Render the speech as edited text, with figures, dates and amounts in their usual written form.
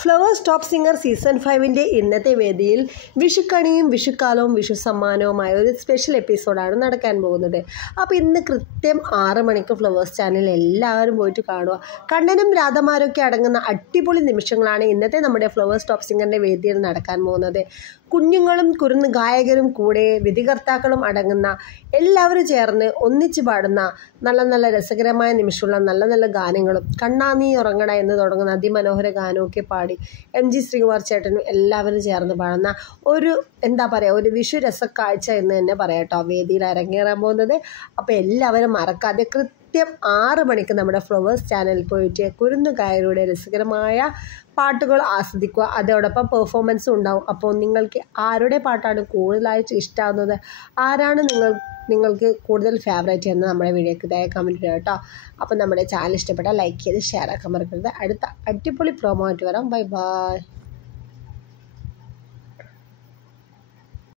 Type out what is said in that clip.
Flowers top singer season 5ൻ്റെ ഇന്നത്തെ വേദിയിൽ വിഷുക്കണിയും വിഷുക്കാലവും വിഷു സമ്മാനവുമായ ഒരു സ്പെഷ്യൽ എപ്പിസോഡാണ് നടക്കാൻ പോകുന്നത്. അപ്പോൾ ഇന്ന് കൃത്യം 6 മണിക്ക് ഫ്ലവേഴ്സ് ചാനലിൽ എല്ലാവരും പോയിട്ട് കാണുക. കണ്ണനും രാധമാരൊക്കെ അടങ്ങുന്ന അടിപൊളി നിമിഷങ്ങളാണ് ഇന്നത്തെ നമ്മുടെ ഫ്ലവേഴ്സ് ടോപ്പ് സിംഗറിൻ്റെ വേദിയിൽ നടക്കാൻ പോകുന്നത്. കുഞ്ഞുങ്ങളും കുരുന്ന് ഗായകരും കൂടെ വിധികർത്താക്കളും അടങ്ങുന്ന എല്ലാവരും ചേർന്ന് ഒന്നിച്ച് പാടുന്ന നല്ല നല്ല രസകരമായ നിമിഷമുള്ള നല്ല നല്ല ഗാനങ്ങളും കണ്ണാ നീ ഉറങ്ങണ എന്ന് തുടങ്ങുന്ന അതിമനോഹര ഗാനമൊക്കെ പാടി MG ശ്രീകുമാർ ചേട്ടനും എല്ലാവരും ചേർന്ന് പാടുന്ന ഒരു ഒരു വിഷു രസക്കാഴ്ച എന്ന് തന്നെ പറയാം കേട്ടോ വേദിയിൽ അരങ്ങേറാൻ പോകുന്നത്. അപ്പോൾ എല്ലാവരും മറക്കാതെ കൃത്യം 6 മണിക്ക് നമ്മുടെ ഫ്ലവേഴ്സ് ചാനലിൽ പോയിട്ട് കുരുന്നു ഗായകരുടെ രസകരമായ പാട്ടുകൾ ആസ്വദിക്കുക. അതോടൊപ്പം പെർഫോമൻസും ഉണ്ടാവും. അപ്പോൾ നിങ്ങൾക്ക് ആരുടെ പാട്ടാണ് കൂടുതലായിട്ട് ഇഷ്ടമാകുന്നത്, ആരാണ് നിങ്ങൾക്ക് കൂടുതൽ ഫേവറേറ്റ് എന്ന് നമ്മുടെ വീഡിയോക്ക് കമൻറ്റ് ചെയ്യുക കേട്ടോ. അപ്പോൾ നമ്മുടെ ചാനൽ ഇഷ്ടപ്പെട്ടാൽ ലൈക്ക് ചെയ്ത് ഷെയർ ആക്കാൻ മറക്കരുത്. അടുത്ത അടിപൊളി പ്രൊമോ ആയിട്ട് വരാം. Bye bye.